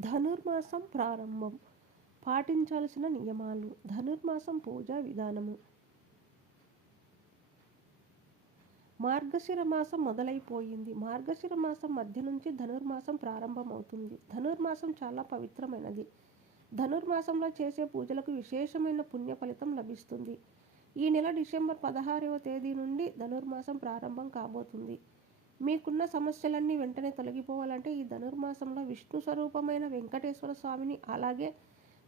ధనుర్మాసం ప్రారంభం. పాటించాల్సిన నియమాలు. ధనుర్మాసం పూజా విధానము. మార్గశిర మాసం మొదలైపోయింది. మార్గశిర మాసం మధ్య నుంచి ధనుర్మాసం ప్రారంభమవుతుంది. ధనుర్మాసం చాలా పవిత్రమైనది. ధనుర్మాసంలో చేసే పూజలకు విశేషమైన పుణ్య ఫలితం లభిస్తుంది. ఈ నెల డిసెంబర్ 16వ తేదీ నుండి ధనుర్మాసం ప్రారంభం కాబోతుంది. మీకున్న సమస్యలన్నీ వెంటనే తొలగిపోవాలంటే ఈ ధనుర్మాసంలో విష్ణు స్వరూపమైన వెంకటేశ్వర స్వామిని అలాగే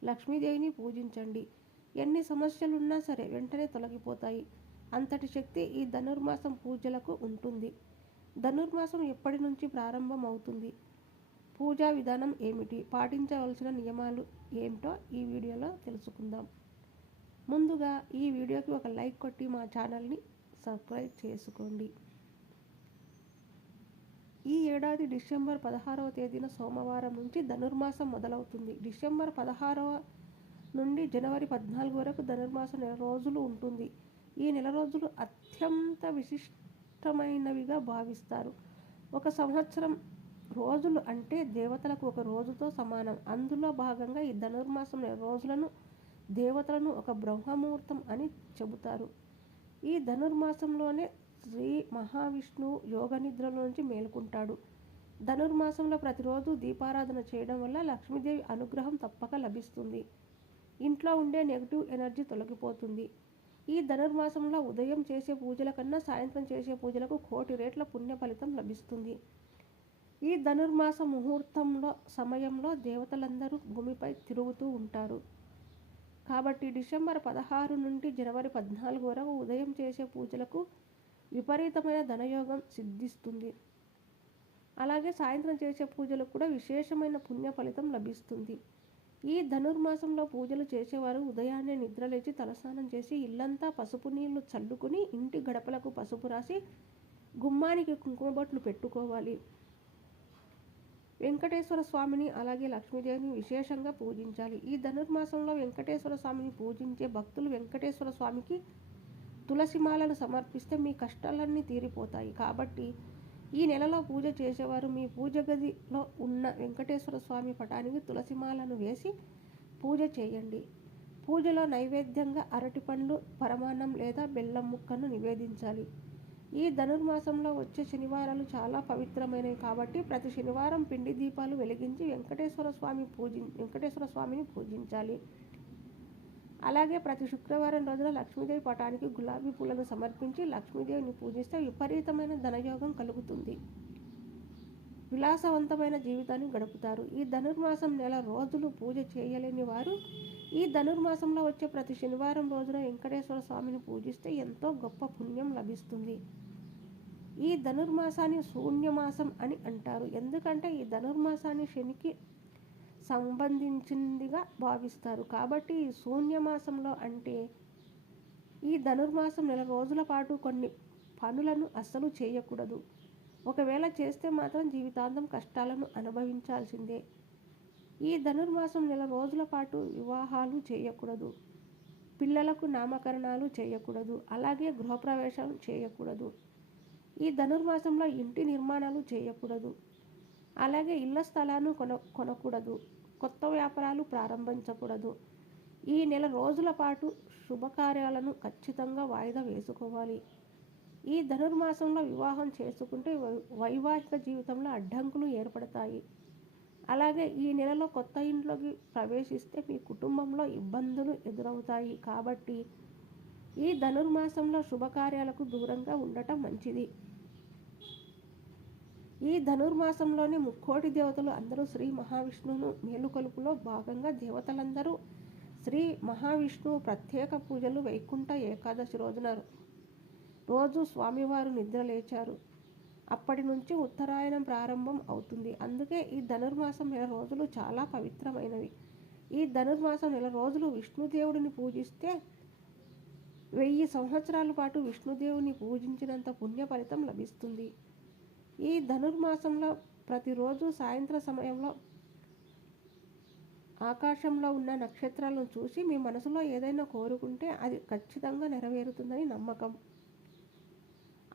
లక్ష్మీదేవిని పూజించండి. ఎన్ని సమస్యలున్నా సరే వెంటనే తొలగిపోతాయి. అంతటి శక్తి ఈ ధనుర్మాసం పూజలకు ఉంటుంది. ధనుర్మాసం ఎప్పటి నుంచి ప్రారంభం అవుతుంది? పూజా విధానం ఏమిటి? పాటించవలసిన నియమాలు ఏమిటో ఈ వీడియోలో తెలుసుకుందాం. ముందుగా ఈ వీడియోకి ఒక లైక్ కొట్టి మా ఛానల్ని సబ్స్క్రైబ్ చేసుకోండి. ఈ ఏడాది డిసెంబర్ 16వ తేదీన సోమవారం నుంచి ధనుర్మాసం మొదలవుతుంది. డిసెంబర్ 16వ నుండి జనవరి 14 వరకు ధనుర్మాసం నెల రోజులు ఉంటుంది. ఈ నెల రోజులు అత్యంత విశిష్టమైనవిగా భావిస్తారు. ఒక సంవత్సరం రోజులు అంటే దేవతలకు ఒక రోజుతో సమానం. అందులో భాగంగా ఈ ధనుర్మాసం నెల రోజులను దేవతలను ఒక బ్రహ్మముహూర్తం అని చెబుతారు. ఈ ధనుర్మాసంలోనే శ్రీ మహావిష్ణువు యోగనిద్రలోంచి మేలుకుంటాడు. ధనుర్మాసంలో ప్రతిరోజు దీపారాధన చేయడం వల్ల లక్ష్మీదేవి అనుగ్రహం తప్పక లభిస్తుంది. ఇంట్లో ఉండే నెగిటివ్ ఎనర్జీ తొలగిపోతుంది. ఈ ధనుర్మాసంలో ఉదయం చేసే పూజల కన్నా సాయంత్రం చేసే పూజలకు కోటి రెట్ల పుణ్య ఫలితం లభిస్తుంది. ఈ ధనుర్మాస ముహూర్తంలో సమయంలో దేవతలందరూ భూమిపై తిరుగుతూ ఉంటారు. కాబట్టి డిసెంబర్ 16 నుండి జనవరి 14 వరకు ఉదయం చేసే పూజలకు విపరీతమైన ధనయోగం సిద్ధిస్తుంది. అలాగే సాయంత్రం చేసే పూజలకు కూడా విశేషమైన పుణ్య ఫలితం లభిస్తుంది. ఈ ధనుర్మాసంలో పూజలు చేసేవారు ఉదయాన్నే నిద్రలేచి తలస్నానం చేసి ఇల్లంతా పసుపు నీళ్లు చల్లుకుని ఇంటి గడపలకు పసుపు రాసి గుమ్మానికి కుంకుమ బొట్లు పెట్టుకోవాలి. వెంకటేశ్వర స్వామిని అలాగే లక్ష్మీదేవిని విశేషంగా పూజించాలి. ఈ ధనుర్మాసంలో వెంకటేశ్వర స్వామిని పూజించే భక్తులు వెంకటేశ్వర స్వామికి తులసిమాలను సమర్పిస్తే మీ కష్టాలన్నీ తీరిపోతాయి. కాబట్టి ఈ నెలలో పూజ చేసేవారు మీ పూజ గదిలో ఉన్న వెంకటేశ్వర స్వామి పటానికి తులసిమాలను వేసి పూజ చేయండి. పూజలో నైవేద్యంగా అరటిపండ్లు, పరమాన్నం లేదా బెల్లం ముక్కను నివేదించాలి. ఈ ధనుర్మాసంలో వచ్చే శనివారాలు చాలా పవిత్రమైనవి కాబట్టి ప్రతి శనివారం పిండి దీపాలు వెలిగించి వెంకటేశ్వర స్వామిని పూజించాలి. అలాగే ప్రతి శుక్రవారం రోజున లక్ష్మీదేవి పటానికి గులాబీ పూలను సమర్పించి లక్ష్మీదేవిని పూజిస్తే విపరీతమైన ధనయోగం కలుగుతుంది. విలాసవంతమైన జీవితాన్ని గడుపుతారు. ఈ ధనుర్మాసం నెల రోజులు పూజ చేయలేని వారు ఈ ధనుర్మాసంలో వచ్చే ప్రతి శనివారం రోజున వెంకటేశ్వర స్వామిని పూజిస్తే ఎంతో గొప్ప పుణ్యం లభిస్తుంది. ఈ ధనుర్మాసాన్ని శూన్యమాసం అని అంటారు. ఎందుకంటే ఈ ధనుర్మాసాన్ని శనికి సంబంధించిందిగా భావిస్తారు. కాబట్టి ఈ శూన్యమాసంలో అంటే ఈ ధనుర్మాసం నెల రోజుల పాటు కొన్ని పనులను అస్సలు చేయకూడదు. ఒకవేళ చేస్తే మాత్రం జీవితాంతం కష్టాలను అనుభవించాల్సిందే. ఈ ధనుర్మాసం నెల రోజుల పాటు వివాహాలు చేయకూడదు. పిల్లలకు నామకరణాలు చేయకూడదు. అలాగే గృహప్రవేశం చేయకూడదు. ఈ ధనుర్మాసంలో ఇంటి నిర్మాణాలు చేయకూడదు. అలాగే ఇళ్ల స్థలాలను కొనకూడదు. కొత్త వ్యాపారాలు ప్రారంభించకూడదు. ఈ నెల రోజుల పాటు శుభకార్యాలను ఖచ్చితంగా వాయిదా వేసుకోవాలి. ఈ ధనుర్మాసంలో వివాహం చేసుకుంటే వైవాహిక జీవితంలో అడ్డంకులు ఏర్పడతాయి. అలాగే ఈ నెలలో కొత్త ఇంట్లోకి ప్రవేశిస్తే మీ కుటుంబంలో ఇబ్బందులు ఎదురవుతాయి. కాబట్టి ఈ ధనుర్మాసంలో శుభకార్యాలకు దూరంగా ఉండటం మంచిది. ఈ ధనుర్మాసంలోని ముక్కోటి దేవతలు అందరూ శ్రీ మహావిష్ణువును మేలుకొలుపులో భాగంగా దేవతలందరూ శ్రీ మహావిష్ణువు ప్రత్యేక పూజలు వైకుంఠ ఏకాదశి రోజున రోజు స్వామివారు నిద్ర లేచారు. అప్పటి నుంచి ఉత్తరాయణం ప్రారంభం అవుతుంది. అందుకే ఈ ధనుర్మాసం నెల రోజులు చాలా పవిత్రమైనవి. ఈ ధనుర్మాసం నెల రోజులు విష్ణుదేవుడిని పూజిస్తే 1000 సంవత్సరాల పాటు విష్ణుదేవుని పూజించినంత పుణ్య ఫలితం లభిస్తుంది. ఈ ధనుర్మాసంలో ప్రతిరోజు సాయంత్ర సమయంలో ఆకాశంలో ఉన్న నక్షత్రాలను చూసి మీ మనసులో ఏదైనా కోరుకుంటే అది ఖచ్చితంగా నెరవేరుతుందని నమ్మకం.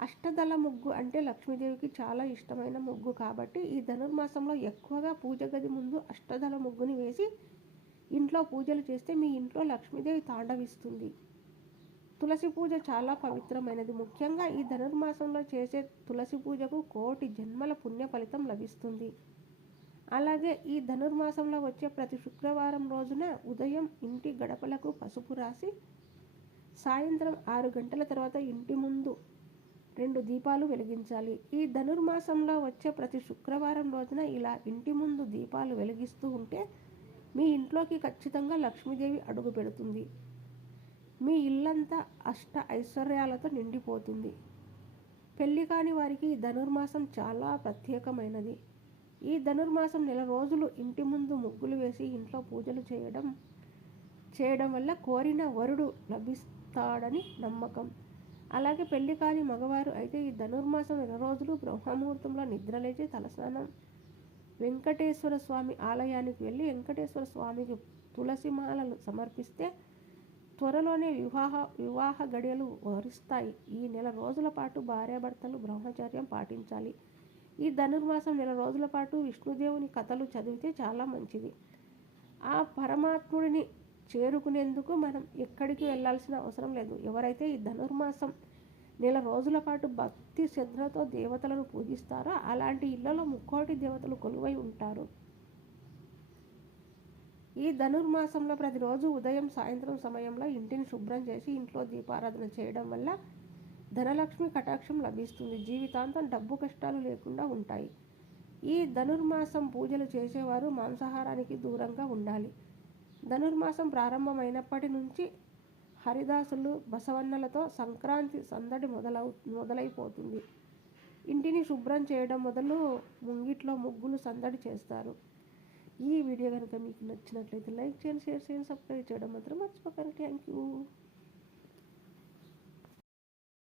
అష్టదళ ముగ్గు అంటే లక్ష్మీదేవికి చాలా ఇష్టమైన ముగ్గు కాబట్టి ఈ ధనుర్మాసంలో ఎక్కువగా పూజ గది ముందు అష్టదళ ముగ్గుని వేసి ఇంట్లో పూజలు చేస్తే మీ ఇంట్లో లక్ష్మీదేవి తాండవిస్తుంది. తులసి పూజ చాలా పవిత్రమైనది. ముఖ్యంగా ఈ ధనుర్మాసంలో చేసే తులసి పూజకు కోటి జన్మల పుణ్య ఫలితం లభిస్తుంది. అలాగే ఈ ధనుర్మాసంలో వచ్చే ప్రతి శుక్రవారం రోజున ఉదయం ఇంటి గడపలకు పసుపు రాసి సాయంత్రం 6 గంటల తర్వాత ఇంటి ముందు 2 దీపాలు వెలిగించాలి. ఈ ధనుర్మాసంలో వచ్చే ప్రతి శుక్రవారం రోజున ఇలా ఇంటి ముందు దీపాలు వెలిగిస్తూ ఉంటే మీ ఇంట్లోకి ఖచ్చితంగా లక్ష్మీదేవి అడుగు పెడుతుంది. మీ ఇల్లంతా అష్ట ఐశ్వర్యాలతో నిండిపోతుంది. పెళ్లి కాని వారికి ఈ ధనుర్మాసం చాలా ప్రత్యేకమైనది. ఈ ధనుర్మాసం నెల రోజులు ఇంటి ముందు ముగ్గులు వేసి ఇంట్లో పూజలు చేయడం వల్ల కోరిన వరుడు లభిస్తాడని నమ్మకం. అలాగే పెళ్లి కాని మగవారు అయితే ఈ ధనుర్మాసం నెల రోజులు బ్రహ్మముహూర్తంలో నిద్రలేచి తలస్నానం వెంకటేశ్వర స్వామి ఆలయానికి వెళ్ళి వెంకటేశ్వర స్వామికి తులసి మాలలు సమర్పిస్తే త్వరలోనే వివాహ గడియలు వరిస్తాయి. ఈ నెల రోజుల పాటు భార్యాభర్తలు బ్రహ్మచర్యం పాటించాలి. ఈ ధనుర్మాసం నెల రోజుల పాటు విష్ణుదేవుని కథలు చదివితే చాలా మంచిది. ఆ పరమాత్ముడిని చేరుకునేందుకు మనం ఎక్కడికి వెళ్ళాల్సిన అవసరం లేదు. ఎవరైతే ఈ ధనుర్మాసం నెల రోజుల పాటు భక్తి శ్రద్ధలతో దేవతలను పూజిస్తారో అలాంటి ఇళ్లలో ముక్కోటి దేవతలు కొలువై ఉంటారు. ఈ ధనుర్మాసంలో ప్రతిరోజు ఉదయం సాయంత్రం సమయంలో ఇంటిని శుభ్రం చేసి ఇంట్లో దీపారాధన చేయడం వల్ల ధనలక్ష్మి కటాక్షం లభిస్తుంది. జీవితాంతం డబ్బు కష్టాలు లేకుండా ఉంటాయి. ఈ ధనుర్మాసం పూజలు చేసేవారు మాంసాహారానికి దూరంగా ఉండాలి. ధనుర్మాసం ప్రారంభమైనప్పటి నుంచి హరిదాసులు బసవన్నలతో సంక్రాంతి సందడి మొదలైపోతుంది. ఇంటిని శుభ్రం చేయడం మొదలు ముంగిట్లో ముగ్గులు సందడి చేస్తారు. ఈ వీడియో కనుక మీకు నచ్చినట్లయితే లైక్ చేయండి, షేర్ చేయండి, సబ్స్క్రైబ్ చేయడం మాత్రం మర్చిపోకండి. Thank you.